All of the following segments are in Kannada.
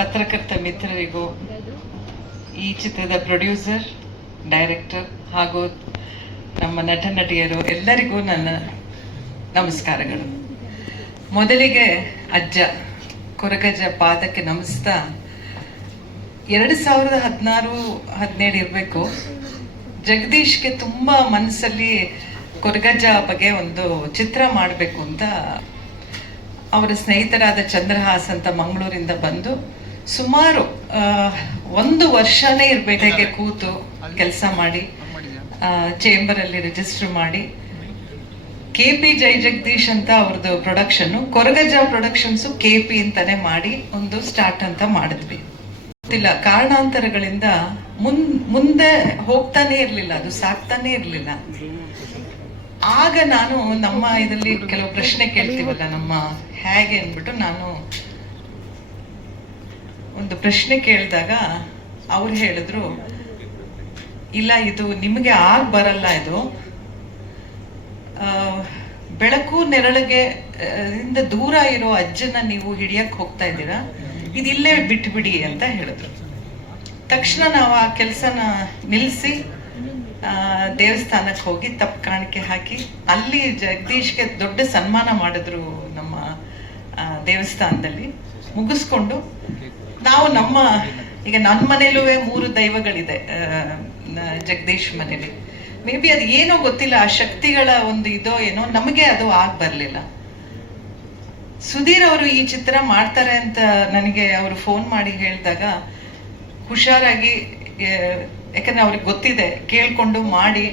ಪತ್ರಕರ್ತ ಮಿತ್ರರಿಗೂ ಈ ಚಿತ್ರದ ಪ್ರೊಡ್ಯೂಸರ್, ಡೈರೆಕ್ಟರ್ ಹಾಗೂ ನಮ್ಮ ನಟ ನಟಿಯರು ಎಲ್ಲರಿಗೂ ನನ್ನ ನಮಸ್ಕಾರಗಳು. ಮೊದಲಿಗೆ ಅಜ್ಜ ಕೊರಗಜ್ಜ ಪಾದಕ್ಕೆ ನಮಿಸ್ತಾ. ಎರಡು ಸಾವಿರದ ಹದಿನಾರು, ಹದಿನೇಳು ಇರಬೇಕು. ಜಗದೀಶ್ಗೆ ತುಂಬ ಮನಸ್ಸಲ್ಲಿ ಕೊರಗಜ್ಜ ಬಗ್ಗೆ ಒಂದು ಚಿತ್ರ ಮಾಡಬೇಕು ಅಂತ ಅವರ ಸ್ನೇಹಿತರಾದ ಚಂದ್ರಹಾಸ್ ಅಂತ ಮಂಗಳೂರಿಂದ ಬಂದು ಸುಮಾರು ಒಂದು ವರ್ಷನೇ ಇರ್ಬೇಕಾಗೆ ಕೂತು ಕೆಲಸ ಮಾಡಿ. ಚೇಂಬರಲ್ಲಿ ರಿಜಿಸ್ಟರ್ ಮಾಡಿ. ಕೆ ಪಿ ಜೈ ಜಗದೀಶ್ ಅಂತ ಅವ್ರದ್ದು production Koragajja productions K P ಅಂತಾನೆ ಮಾಡಿ ಒಂದು ಸ್ಟಾರ್ಟ್ ಅಂತ ಮಾಡಿದ್ವಿ. ಗೊತ್ತಿಲ್ಲ ಕಾರಣಾಂತರಗಳಿಂದ ಮುನ್ ಮುಂದೆ ಹೋಗ್ತಾನೆ ಇರಲಿಲ್ಲ ಅದು ಸಾಕ್ತಾನೆ ಇರಲಿಲ್ಲ. ಆಗ ನಾನು ನಮ್ಮ ಇದರಲ್ಲಿ ಕೆಲವು ಪ್ರಶ್ನೆ ಕೇಳ್ತೀವಲ್ಲ ನಮ್ಮ ಹೇಗೆ ಅಂದ್ಬಿಟ್ಟು ನಾನು ಒಂದು ಪ್ರಶ್ನೆ ಕೇಳಿದಾಗ ಅವ್ರು ಹೇಳಿದ್ರು, ಇಲ್ಲ, ಇದು ನಿಮಗೆ ಆಗ ಬರಲ್ಲ ಇದು. ಬೆಳಕು ನೆರಳಿಗೆ ಇಂದ ದೂರ ಇರೋ ಅಜ್ಜನ ನೀವು ಹಿಡಿಯಕ್ಕೆ ಹೋಗ್ತಾ ಇದ್ದೀರಾ? ಇದಿಲ್ಲೇ ಬಿಟ್ಬಿಡಿ ಅಂತ ಹೇಳಿದ್ರು. ತಕ್ಷಣ ನಾವು ಆ ಕೆಲಸನ ನಿಲ್ಲಿಸಿ ದೇವಸ್ಥಾನಕ್ಕೆ ಹೋಗಿ ತಪ್ಪು ಕಾಣಿಕೆ ಹಾಕಿ, ಅಲ್ಲಿ ಜಗದೀಶ್ಗೆ ದೊಡ್ಡ ಸನ್ಮಾನ ಮಾಡಿದ್ರು ನಮ್ಮ ದೇವಸ್ಥಾನದಲ್ಲಿ. ಮುಗಿಸ್ಕೊಂಡು ನಾವು ನಮ್ಮ, ಈಗ ನನ್ನ ಮನೇಲೂ ಮೂರು ದೈವಗಳಿದೆ ಜಗದೀಶ್ ಮನೇಲಿ. ಮೇ ಬಿ ಅದು ಏನೋ ಗೊತ್ತಿಲ್ಲ, ಆ ಶಕ್ತಿಗಳ ಒಂದು ಇದೋ ಏನೋ, ನಮಗೆ ಅದು ಆಗ್ ಬರಲಿಲ್ಲ. ಸುಧೀರ್ ಅವರು ಈ ಚಿತ್ರ ಮಾಡ್ತಾರೆ ಅಂತ ನನಗೆ ಅವರು ಫೋನ್ ಮಾಡಿ ಹೇಳಿದಾಗ, ಹುಷಾರಾಗಿ ಯಾಕಂದ್ರೆ ಅವ್ರಿಗೆ ಗೊತ್ತಿದೆ, ಕೇಳ್ಕೊಂಡು ಮಾಡಿ,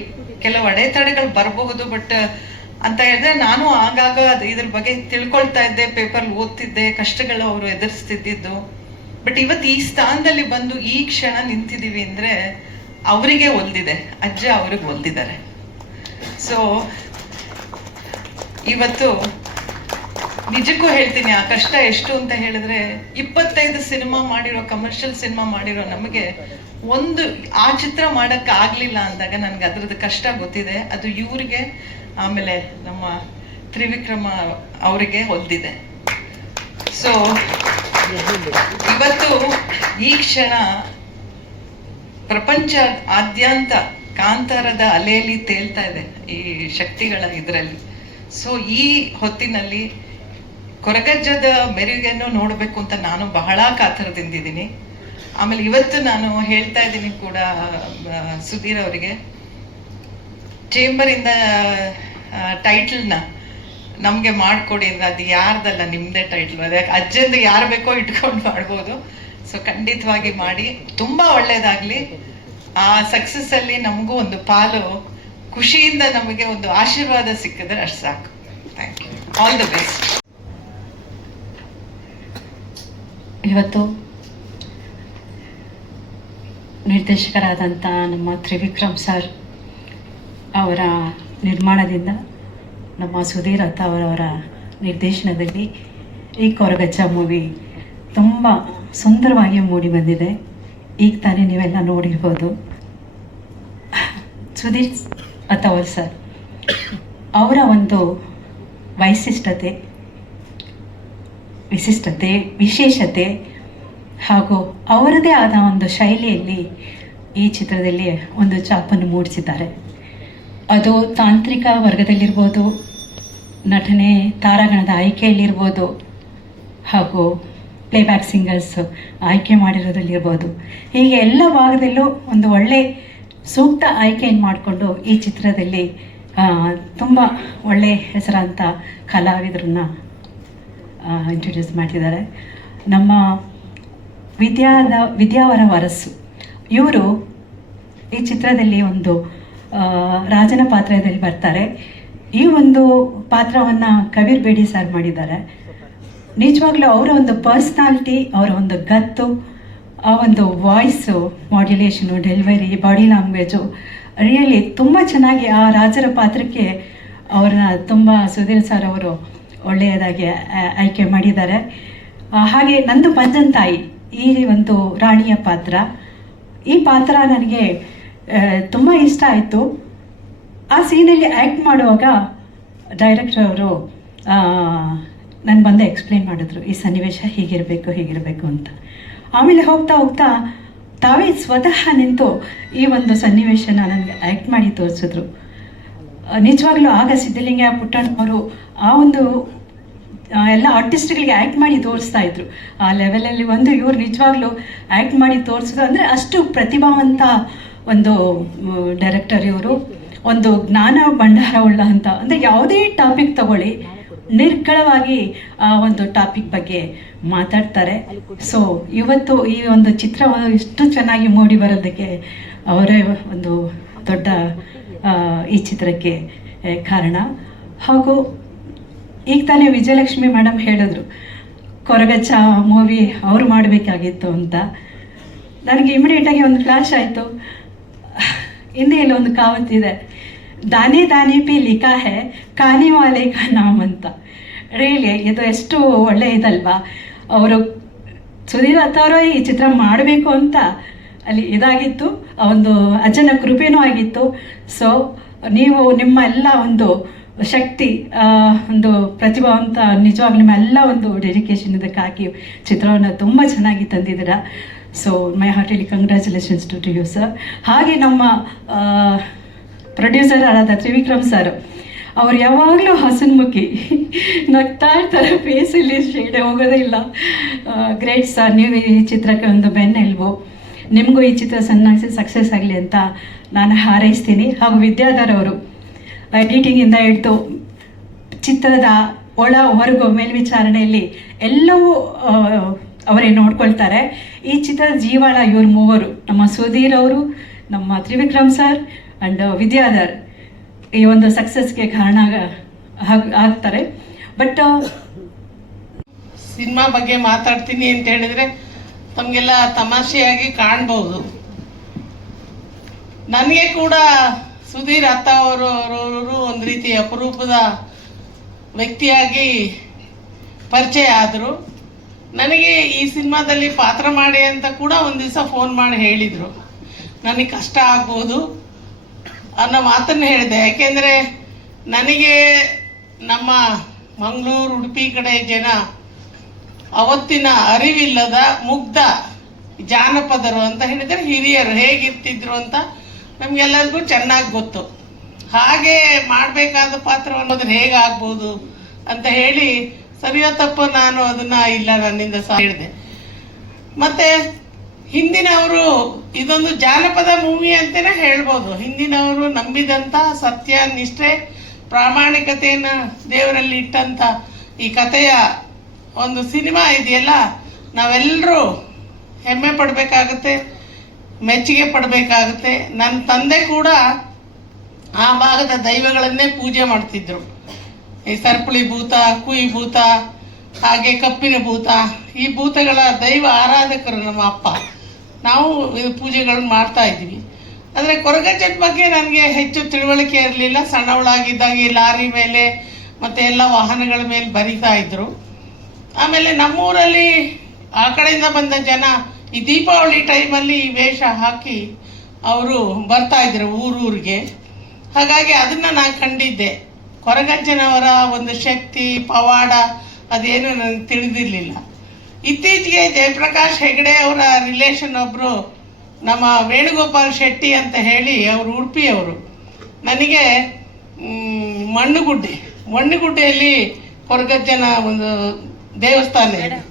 ಕೆಲವು ಅಡೆತಡೆಗಳು ಬರಬಹುದು ಬಟ್ ಅಂತ ಹೇಳಿದ್ರೆ ನಾನು ಆಗಾಗ ಇದ್ರ ಬಗ್ಗೆ ತಿಳ್ಕೊಳ್ತಾ ಇದ್ದೆ ಪೇಪರ್ ಓದ್ತಿದ್ದೆ, ಕಷ್ಟಗಳು ಅವರು ಎದುರಿಸ್ತಿದ್ದಿದ್ದು. ಬಟ್ ಇವತ್ತು ಈ ಸ್ಥಾನದಲ್ಲಿ ಬಂದು ಈ ಕ್ಷಣ ನಿಂತಿದ್ದೀವಿ ಅಂದ್ರೆ ಅವರಿಗೆ ಒಲ್ದಿದೆ, ಅಜ್ಜ ಅವ್ರಿಗೆ ಒಲ್ದಿದ್ದಾರೆ. ಸೊ ಇವತ್ತು ನಿಜಕ್ಕೂ ಹೇಳ್ತೀನಿ, ಆ ಕಷ್ಟ ಎಷ್ಟು ಅಂತ ಹೇಳಿದ್ರೆ ಇಪ್ಪತ್ತೈದು ಸಿನಿಮಾ ಮಾಡಿರೋ ಕಮರ್ಷಿಯಲ್ ಸಿನಿಮಾ ಮಾಡಿರೋ ನಮಗೆ ಒಂದು ಆ ಚಿತ್ರ ಮಾಡಕ್ ಆಗ್ಲಿಲ್ಲ ಅಂದಾಗ ನನ್ಗೆ ಅದ್ರದ್ದು ಕಷ್ಟ ಗೊತ್ತಿದೆ. ಅದು ಇವ್ರಿಗೆ, ಆಮೇಲೆ ನಮ್ಮ ತ್ರಿವಿಕ್ರಮ ಅವರಿಗೆ ಹೊಲ್ದಿದೆ ಸೊ ಇವತ್ತು ಈ ಕ್ಷಣ ಪ್ರಪಂಚ ಆದ್ಯಂತ ಕಾಂತಾರದ ಅಲೆಯಲ್ಲಿ ತೇಲ್ತಾ ಇದೆ ಈ ಶಕ್ತಿಗಳ ಇದರಲ್ಲಿ. ಸೊ ಈ ಹೊತ್ತಿನಲ್ಲಿ ಕೊರಗಜ್ಜದ ಮೆರುಗೆಯನ್ನು ನೋಡಬೇಕು ಅಂತ ನಾನು ಬಹಳ ಕಾತರದಿಂದಿದ್ದೀನಿ. ಆಮೇಲೆ ಇವತ್ತು ನಾನು ಹೇಳ್ತಾ ಇದ್ದೀನಿ ಕೂಡ ಸುಧೀರ್ ಅವರಿಗೆ. ಚೇಂಬರಿಂದ ಟೈಟಲ್ನ ನಮಗೆ ಮಾಡಿಕೊಡಿ ಅಂದ್ರೆ ಅದು ಯಾರ್ದಲ್ಲ ನಿಮ್ಮದೇ ಟೈಟ್ಲು ಅದೇ ಅಜ್ಜಂದು ಯಾರು ಬೇಕೋ ಇಟ್ಕೊಂಡು ಮಾಡ್ಬೋದು. ಸೊ ಖಂಡಿತವಾಗಿ ಮಾಡಿ. ತುಂಬ ಒಳ್ಳೇದಾಗಲಿ. ಆ ಸಕ್ಸಸ್ಸಲ್ಲಿ ನಮಗೂ ಒಂದು ಪಾಲು, ಖುಷಿಯಿಂದ ನಮಗೆ ಒಂದು ಆಶೀರ್ವಾದ ಸಿಕ್ಕಿದ್ರೆ ಅಷ್ಟು ಸಾಕು. Thank you all the best ಇವತ್ತು ನಿರ್ದೇಶಕರಾದಂಥ ನಮ್ಮ ತ್ರಿವಿಕ್ರಮ್ ಸರ್ ಅವರ ನಿರ್ಮಾಣದಿಂದ ನಮ್ಮ ಸುಧೀರ್ ಅತ್ತ ಅವರವರ ನಿರ್ದೇಶನದಲ್ಲಿ ಈ ಕೊರಗಚ್ಚ ಮೂವಿ ತುಂಬ ಸುಂದರವಾಗಿ ಮೂಡಿ ಬಂದಿದೆ. ಈಗ ತಾನೇ ನೀವೆಲ್ಲ ನೋಡಿರ್ಬೋದು. ಸುಧೀರ್ ಅಥವಾ ಸರ್ ಅವರ ಒಂದು ವೈಶಿಷ್ಟ್ಯತೆ ವಿಶಿಷ್ಟತೆ ವಿಶೇಷತೆ ಹಾಗೂ ಅವರದೇ ಆದ ಒಂದು ಶೈಲಿಯಲ್ಲಿ ಈ ಚಿತ್ರದಲ್ಲಿ ಒಂದು ಚಾಪನ್ನು ಮೂಡಿಸಿದ್ದಾರೆ. ಅದು ತಾಂತ್ರಿಕ ವರ್ಗದಲ್ಲಿರ್ಬೋದು, ನಟನೆ ತಾರಾಗಣದ ಆಯ್ಕೆಯಲ್ಲಿರ್ಬೋದು, ಹಾಗೂ ಪ್ಲೇಬ್ಯಾಕ್ ಸಿಂಗರ್ಸ್ ಆಯ್ಕೆ ಮಾಡಿರೋದಲ್ಲಿರ್ಬೋದು. ಹೀಗೆ ಎಲ್ಲ ಭಾಗದಲ್ಲೂ ಒಂದು ಒಳ್ಳೆ ಸೂಕ್ತ ಆಯ್ಕೆಯನ್ನು ಮಾಡಿಕೊಂಡು ಈ ಚಿತ್ರದಲ್ಲಿ ತುಂಬ ಒಳ್ಳೆ ಹೆಸರಾಂತ ಕಲಾವಿದರನ್ನ ಇಂಟ್ರೊಡ್ಯೂಸ್ ಮಾಡಿದ್ದಾರೆ ನಮ್ಮ ವಿದ್ಯಾದ, ವಿದ್ಯಾವರ ವರಸ್ಸು ಇವರು ಈ ಚಿತ್ರದಲ್ಲಿ ಒಂದು ರಾಜನ ಪಾತ್ರದಲ್ಲಿ ಬರ್ತಾರೆ. ಈ ಒಂದು ಪಾತ್ರವನ್ನು ಕಬೀರ್ ಬೇಡಿ ಸರ್ ಮಾಡಿದ್ದಾರೆ. ನಿಜವಾಗ್ಲೂ ಅವರ ಒಂದು ಪರ್ಸ್ನಾಲಿಟಿ ಅವರ ಒಂದು ಗತ್ತು, ಆ ಒಂದು voice modulation delivery body language really ತುಂಬ ಚೆನ್ನಾಗಿ ಆ ರಾಜರ ಪಾತ್ರಕ್ಕೆ ಅವ್ರನ್ನ ತುಂಬ ಸುಧೀರ್ ಸರ್ ಅವರು ಒಳ್ಳೆಯದಾಗಿ ಆಯ್ಕೆ ಮಾಡಿದ್ದಾರೆ. ಹಾಗೆ ನಂದು ಪಂಜನ್ ತಾಯಿ, ಈ ಒಂದು ರಾಣಿಯ ಪಾತ್ರ. ಈ ಪಾತ್ರ ನನಗೆ ತುಂಬ ಇಷ್ಟ ಆಯಿತು. ಆ ಸೀನಲ್ಲಿ ಆ್ಯಕ್ಟ್ ಮಾಡುವಾಗ ಡೈರೆಕ್ಟರ್ ಅವರು ನನಗೆ ಬಂದು ಎಕ್ಸ್ಪ್ಲೇನ್ ಮಾಡಿದ್ರು, ಈ ಸನ್ನಿವೇಶ ಹೀಗಿರಬೇಕು ಹೀಗಿರಬೇಕು ಅಂತ. ಆಮೇಲೆ ಹೋಗ್ತಾ ಹೋಗ್ತಾ ತಾವೇ ಸ್ವತಃ ನಿಂತು ಈ ಒಂದು ಸನ್ನಿವೇಶನ ನನಗೆ ಆ್ಯಕ್ಟ್ ಮಾಡಿ ತೋರಿಸಿದ್ರು. ನಿಜವಾಗ್ಲೂ ಆಗ ಸಿದ್ಧಲಿಂಗ ಪುಟ್ಟಣ್ಣವರು ಆ ಒಂದು ಎಲ್ಲ ಆರ್ಟಿಸ್ಟ್ಗಳಿಗೆ ಆ್ಯಕ್ಟ್ ಮಾಡಿ ತೋರಿಸ್ತಾ ಇದ್ರು. ಆ ಲೆವೆಲಲ್ಲಿ ಒಂದು ಇವ್ರು ನಿಜವಾಗ್ಲೂ ಆ್ಯಕ್ಟ್ ಮಾಡಿ ತೋರಿಸಿದ್ರು. ಅಂದರೆ ಅಷ್ಟು ಪ್ರತಿಭಾವಂತ ಒಂದು ಡೈರೆಕ್ಟರ್ ಇವರು, ಒಂದು ಜ್ಞಾನ ಭಂಡಾರ ಉಳ್ಳ ಅಂತ. ಅಂದರೆ ಯಾವುದೇ ಟಾಪಿಕ್ ತಗೊಳ್ಳಿ ನಿರ್ಗಳವಾಗಿ ಆ ಒಂದು ಟಾಪಿಕ್ ಬಗ್ಗೆ ಮಾತಾಡ್ತಾರೆ. ಸೊ ಇವತ್ತು ಈ ಒಂದು ಚಿತ್ರ ಇಷ್ಟು ಚೆನ್ನಾಗಿ ಮೂಡಿ ಬರೋದಕ್ಕೆ ಅವರೇ ಒಂದು ದೊಡ್ಡ ಈ ಚಿತ್ರಕ್ಕೆ ಕಾರಣ. ಹಾಗೂ ಈಗ ತಾನೇ ವಿಜಯಲಕ್ಷ್ಮಿ ಮೇಡಮ್ ಹೇಳಿದ್ರು, ಕೊರಗಚ್ಚ ಮೂವಿ ಅವ್ರು ಮಾಡಬೇಕಾಗಿತ್ತು ಅಂತ. ನನಗೆ ಇಮಿಡಿಯೇಟಾಗಿ ಒಂದು ಫ್ಲ್ಯಾಶ್ ಆಯಿತು. ಹಿಂದಿಯಲ್ಲಿ ಒಂದು ಇದೆ ದಾನೆ ದಾನೆ ಪಿ ಲಿಖಾ ಹೇ ಕಾನೆ ವಾಲೆ ಕಾ ನಾಮ್ ಅಂತ ರಿಯಲಿ ಇದು ಎಷ್ಟು ಒಳ್ಳೆ ಇದಲ್ವಾ ಅವರು ಸುಧೀರ್ ಅವರು ಈ ಚಿತ್ರ ಮಾಡಬೇಕು ಅಂತ ಅಲ್ಲಿ ಇದಾಗಿತ್ತು ಒಂದು ಅಜ್ಜನ ಕೃಪೆನೂ ಆಗಿತ್ತು ಸೊ ನೀವು ನಿಮ್ಮ ಎಲ್ಲ ಒಂದು ಶಕ್ತಿ ಒಂದು ಪ್ರತಿಭಾವಂತ ನಿಜವಾಗ್ಲೂ ನಿಮ್ಮ ಎಲ್ಲ ಒಂದು ಡೆಡಿಕೇಶನ್ ಇದಕ್ಕೆ ಹಾಕಿ ಚಿತ್ರವನ್ನು ತುಂಬ ಚೆನ್ನಾಗಿ ತಂದಿದ್ದೀರಾ so my heartly congratulations to to you sir ಹಾಗೆ ನಮ್ಮ ಪ್ರೊಡ್ಯೂಸರ್ ಆದ ತ್ರಿವಿಕ್ರಮ್ ಸರ್ ಅವ್ರು ಯಾವಾಗಲೂ ಹಸನ್ಮುಖಿ. ನಗ್ತಾ ಇರ್ತಾರೆ ಫೇಸಲ್ಲಿ ಶೇಡೆ ಹೋಗೋದೇ ಇಲ್ಲ. ಗ್ರೇಟ್ ಸರ್ ನೀವು ಈ ಚಿತ್ರಕ್ಕೆ ಒಂದು ಬೆನ್ನೆಲ್ಬು. ನಿಮಗೂ ಈ ಚಿತ್ರ ಚೆನ್ನಾಗಿ ಸಕ್ಸಸ್ ಆಗಲಿ ಅಂತ ನಾನು ಹಾರೈಸ್ತೀನಿ. ಹಾಗೂ ವಿದ್ಯಾಧರ್ ಅವರು ಎಡಿಟಿಂಗಿಂದ ಹಿಡಿದು ಚಿತ್ರದ ಒಳ ಹೊರಗು ಮೇಲ್ವಿಚಾರಣೆಯಲ್ಲಿ ಎಲ್ಲವೂ ಅವರೇ ನೋಡ್ಕೊಳ್ತಾರೆ. ಈ ಚಿತ್ರದ ಜೀವಾಳ, ಇವರು ಮೂವರು, ನಮ್ಮ ಸುಧೀರ್ ಅವರು, ನಮ್ಮ ತ್ರಿವಿಕ್ರಮ್ ಸರ್ ಆ್ಯಂಡ್ ವಿದ್ಯಾಧರ್ ಈ ಒಂದು ಸಕ್ಸಸ್ಗೆ ಕಾರಣ ಆಗ್- ಆಗ್ತಾರೆ. ಬಟ್ ಸಿನಿಮಾ ಬಗ್ಗೆ ಮಾತಾಡ್ತೀನಿ ಅಂತ ಹೇಳಿದ್ರೆ ತಮಗೆಲ್ಲ ತಮಾಷೆಯಾಗಿ ಕಾಣ್ಬೋದು. ನನಗೆ ಕೂಡ ಸುಧೀರ್ ಅತ್ತ ಅವರು ಅವರು ಒಂದು ರೀತಿ ಅಪರೂಪದ ವ್ಯಕ್ತಿಯಾಗಿ ಪರಿಚಯ ಆದರು. ನನಗೆ ಈ ಸಿನಿಮಾದಲ್ಲಿ ಪಾತ್ರ ಮಾಡಿ ಅಂತ ಕೂಡ ಒಂದು ದಿವಸ ಫೋನ್ ಮಾಡಿ ಹೇಳಿದರು. ನನಗೆ ಕಷ್ಟ ಆಗ್ಬೋದು ಅನ್ನೋ ಮಾತನ್ನು ಹೇಳಿದೆ. ಯಾಕೆಂದರೆ ನನಗೆ ನಮ್ಮ ಮಂಗಳೂರು, ಉಡುಪಿ ಕಡೆ ಜನ ಅವತ್ತಿನ ಅರಿವಿಲ್ಲದ ಮುಗ್ಧ ಜಾನಪದರು ಅಂತ ಹೇಳಿದರೆ ಹಿರಿಯರು ಹೇಗಿರ್ತಿದ್ರು ಅಂತ ನಮಗೆಲ್ಲರಿಗೂ ಚೆನ್ನಾಗಿ ಗೊತ್ತು. ಹಾಗೆ ಮಾಡಬೇಕಾದ ಪಾತ್ರ ಅನ್ನೋದು ಹೇಗಾಗ್ಬೋದು ಅಂತ ಹೇಳಿ ಸರಿಯೋ ತಪ್ಪು, ನಾನು ಅದನ್ನ ಇಲ್ಲ, ನನ್ನಿಂದ ಸಹ ಹೇಳಿದೆ. ಮತ್ತೆ ಹಿಂದಿನವರು ಇದೊಂದು ಜಾನಪದ ಮೂವಿ ಅಂತಲೇ ಹೇಳ್ಬೋದು. ಹಿಂದಿನವರು ನಂಬಿದಂಥ ಸತ್ಯ, ನಿಷ್ಠೆ, ಪ್ರಾಮಾಣಿಕತೆಯನ್ನು ದೇವರಲ್ಲಿ ಇಟ್ಟಂಥ ಈ ಕಥೆಯ ಒಂದು ಸಿನಿಮಾ ಇದೆಯಲ್ಲ ನಾವೆಲ್ಲರೂ ಹೆಮ್ಮೆ ಪಡಬೇಕಾಗುತ್ತೆ, ಮೆಚ್ಚುಗೆ ಪಡಬೇಕಾಗುತ್ತೆ. ನನ್ನ ತಂದೆ ಕೂಡ ಆ ಭಾಗದ ದೈವಗಳನ್ನೇ ಪೂಜೆ ಮಾಡ್ತಿದ್ರು. ಈ ಸರ್ಪಳಿ ಭೂತ, ಕುಯಿ ಭೂತ, ಹಾಗೆ ಕಪ್ಪಿನ ಭೂತ, ಈ ಭೂತಗಳ ದೈವ ಆರಾಧಕರು ನಮ್ಮ ಅಪ್ಪ. ನಾವು ಇದು ಪೂಜೆಗಳನ್ನು ಮಾಡ್ತಾ ಇದ್ವಿ ಆದರೆ ಕೊರಗಜ್ಜನ ಬಗ್ಗೆ ನನಗೆ ಹೆಚ್ಚು ತಿಳುವಳಿಕೆ ಇರಲಿಲ್ಲ. ಸಣ್ಣವಳಾಗಿದ್ದಾಗ ಈ ಲಾರಿ ಮೇಲೆ ಮತ್ತು ಎಲ್ಲ ವಾಹನಗಳ ಮೇಲೆ ಬರಿತಾ ಇದ್ದರು ಆಮೇಲೆ ನಮ್ಮೂರಲ್ಲಿ ಆ ಕಡೆಯಿಂದ ಬಂದ ಜನ ಈ ದೀಪಾವಳಿ ಟೈಮಲ್ಲಿ ವೇಷ ಹಾಕಿ ಅವರು ಬರ್ತಾ ಇದ್ರು ಊರೂರಿಗೆ. ಹಾಗಾಗಿ ಅದನ್ನ ನಾನು ಕಂಡಿದ್ದೆ. ಕೊರಗಜ್ಜನವರ ಒಂದು ಶಕ್ತಿ ಪವಾಡ ಅದೇನು ನನಗೆ ತಿಳಿದಿರಲಿಲ್ಲ. ಇತ್ತೀಚೆಗೆ ಜಯಪ್ರಕಾಶ್ ಹೆಗಡೆ ಅವರ ರಿಲೇಷನ್ ಒಬ್ಬರು ನಮ್ಮ ವೇಣುಗೋಪಾಲ್ ಶೆಟ್ಟಿ ಅಂತ ಹೇಳಿ ಅವರು ಉಡುಪಿಯವರು ನನಗೆ ಮಣ್ಣುಗುಡ್ಡೆ. ಮಣ್ಣುಗುಡ್ಡೆಯಲ್ಲಿ ಹೊರಗಜ್ಜನ ಒಂದು ದೇವಸ್ಥಾನ ಇದೆ.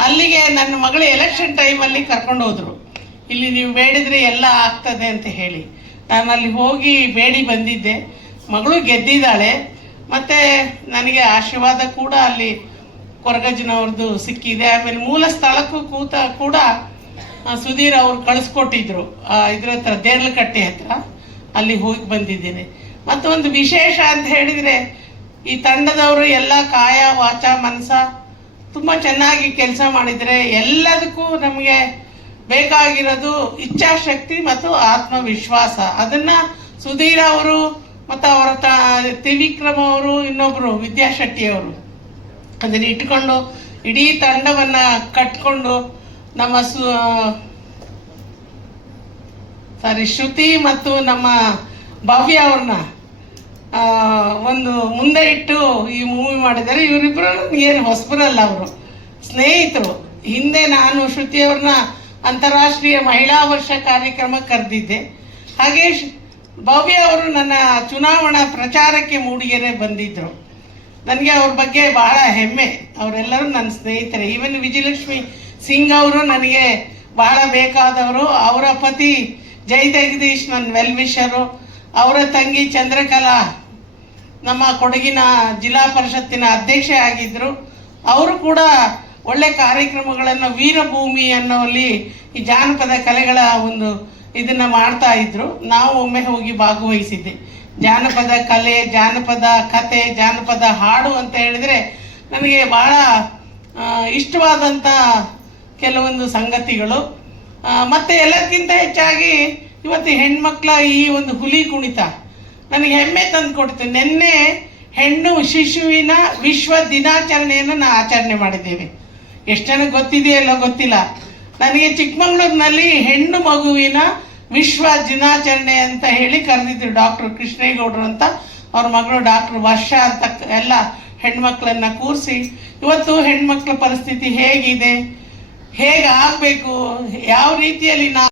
ಅಲ್ಲಿಗೆ ನನ್ನ ಮಗಳು ಎಲೆಕ್ಷನ್ ಟೈಮಲ್ಲಿ ಕರ್ಕೊಂಡು ಹೋದರು. ಇಲ್ಲಿ ನೀವು ಬೇಡಿದ್ರೆ ಎಲ್ಲ ಆಗ್ತದೆ ಅಂತ ಹೇಳಿ. ನಾನು ಅಲ್ಲಿ ಹೋಗಿ ಬೇಡಿ ಬಂದಿದ್ದೆ. ಮಗಳು ಗೆದ್ದಿದ್ದಾಳೆ. ಮತ್ತು ನನಗೆ ಆಶೀರ್ವಾದ ಕೂಡ ಅಲ್ಲಿ ಕೊರಗಜ್ಜನವ್ರದ್ದು ಸಿಕ್ಕಿದೆ. ಆಮೇಲೆ ಮೂಲ ಸ್ಥಳಕ್ಕೂ ಕೂತ ಕೂಡ ಸುಧೀರ್ ಅವ್ರು ಕಳಿಸ್ಕೊಟ್ಟಿದ್ರು. ಇದ್ರ ಹತ್ರ, ದೇರ್ಲಕಟ್ಟೆ ಹತ್ರ ಅಲ್ಲಿ ಹೋಗಿ ಬಂದಿದ್ದೇನೆ. ಮತ್ತು ಒಂದು ವಿಶೇಷ ಅಂತ ಹೇಳಿದರೆ, ಈ ತಂಡದವರು ಎಲ್ಲ ಕಾಯ, ವಾಚ, ಮನಸ ತುಂಬ ಚೆನ್ನಾಗಿ ಕೆಲಸ ಮಾಡಿದರೆ ಎಲ್ಲದಕ್ಕೂ ನಮಗೆ ಬೇಕಾಗಿರೋದು ಇಚ್ಛಾಶಕ್ತಿ ಮತ್ತು ಆತ್ಮವಿಶ್ವಾಸ. ಅದನ್ನು ಸುಧೀರ್ ಅವರು ಮತ್ತು ಅವರ ತ ತ್ರಿವಿಕ್ರಮ್ ಅವರು ಇನ್ನೊಬ್ಬರು ವಿದ್ಯಾಶೆಟ್ಟಿ ಅವರು. ಅದನ್ನ ಇಟ್ಕೊಂಡು ಇಡೀ ತಂಡವನ್ನ ಕಟ್ಕೊಂಡು ನಮ್ಮ ಸು ಸಾರಿ ಶ್ರುತಿ ಮತ್ತು ನಮ್ಮ ಭವ್ಯ ಅವ್ರನ್ನ ಒಂದು ಮುಂದೆ ಇಟ್ಟು ಈ ಮೂವಿ ಮಾಡಿದ್ದಾರೆ. ಇವರಿಬ್ಬರು ಏನು ಹೊಸಬರಲ್ಲ ಅವರು. ಸ್ನೇಹಿತರು. ಹಿಂದೆ ನಾನು ಶ್ರುತಿಯವ್ರನ್ನ ಅಂತಾರಾಷ್ಟ್ರೀಯ ಮಹಿಳಾ ವರ್ಷ ಕಾರ್ಯಕ್ರಮ ಕರೆದಿದ್ದೆ. ಹಾಗೆ ಭವ್ಯ ಅವರು ನನ್ನ ಚುನಾವಣಾ ಪ್ರಚಾರಕ್ಕೆ ಮೂಡಿಗೆರೆ ಬಂದಿದ್ದರು ನನಗೆ ಅವ್ರ ಬಗ್ಗೆ ಬಹಳ ಹೆಮ್ಮೆ. ಅವರೆಲ್ಲರೂ ನನ್ನ ಸ್ನೇಹಿತರೆ. ಈವನ್ ವಿಜಯಲಕ್ಷ್ಮಿ ಸಿಂಗ್ ಅವರು ನನಗೆ ಬಹಳ ಬೇಕಾದವರು. ಅವರ ಪತಿ ಜೈ ಜಗದೀಶ್ ನನ್ನ ವೆಲ್ ವಿಷರು ಅವರ ತಂಗಿ ಚಂದ್ರಕಲಾ ನಮ್ಮ ಕೊಡಗಿನ ಜಿಲ್ಲಾ ಪರಿಷತ್ತಿನ ಅಧ್ಯಕ್ಷೆ ಆಗಿದ್ದರು ಅವರು ಕೂಡ ಒಳ್ಳೆ ಕಾರ್ಯಕ್ರಮಗಳನ್ನು ವೀರಭೂಮಿ ಅನ್ನೋಲ್ಲಿ ಈ ಜಾನಪದ ಕಲೆಗಳ ಒಂದು ಇದನ್ನು ಮಾಡ್ತಾ ಇದ್ರು. ನಾವು ಒಮ್ಮೆ ಹೋಗಿ ಭಾಗವಹಿಸಿದ್ದೆ ಜಾನಪದ ಕಲೆ, ಜಾನಪದ ಕತೆ, ಜಾನಪದ ಹಾಡು ಅಂತ ಹೇಳಿದರೆ ನನಗೆ ಭಾಳ ಇಷ್ಟವಾದಂಥ ಕೆಲವೊಂದು ಸಂಗತಿಗಳು. ಮತ್ತು ಎಲ್ಲಕ್ಕಿಂತ ಹೆಚ್ಚಾಗಿ ಇವತ್ತು ಹೆಣ್ಮಕ್ಳ ಈ ಒಂದು ಹುಲಿ ಕುಣಿತ. ನನಗೆ ಹೆಮ್ಮೆ ತಂದು ಕೊಡ್ತು. ನಿನ್ನೆ ಹೆಣ್ಣು ಶಿಶುವಿನ ವಿಶ್ವ ದಿನಾಚರಣೆಯನ್ನು ನಾ ಆಚರಣೆ ಮಾಡಿದ್ದೇವೆ. ಎಷ್ಟು ಜನಕ್ಕೆ ಗೊತ್ತಿದೆಯಲ್ಲೋ ಗೊತ್ತಿಲ್ಲ. ನನಗೆ ಚಿಕ್ಕಮಗಳೂರಿನಲ್ಲಿ ಹೆಣ್ಣು ಮಗುವಿನ ವಿಶ್ವ ದಿನಾಚರಣೆ ಅಂತ ಹೇಳಿ ಕರೆದಿದ್ರು ಡಾಕ್ಟರ್ ಕೃಷ್ಣೇಗೌಡರು ಅಂತ. ಅವ್ರ ಮಗಳು ಡಾಕ್ಟರ್ ವರ್ಷ ಅಂತ ಎಲ್ಲ ಹೆಣ್ಮಕ್ಳನ್ನ ಕೂರಿಸಿ. ಇವತ್ತು ಹೆಣ್ಮಕ್ಳ ಪರಿಸ್ಥಿತಿ ಹೇಗಿದೆ? ಹೇಗೆ ಆಗಬೇಕು ಯಾವ ರೀತಿಯಲ್ಲಿ ನಾವು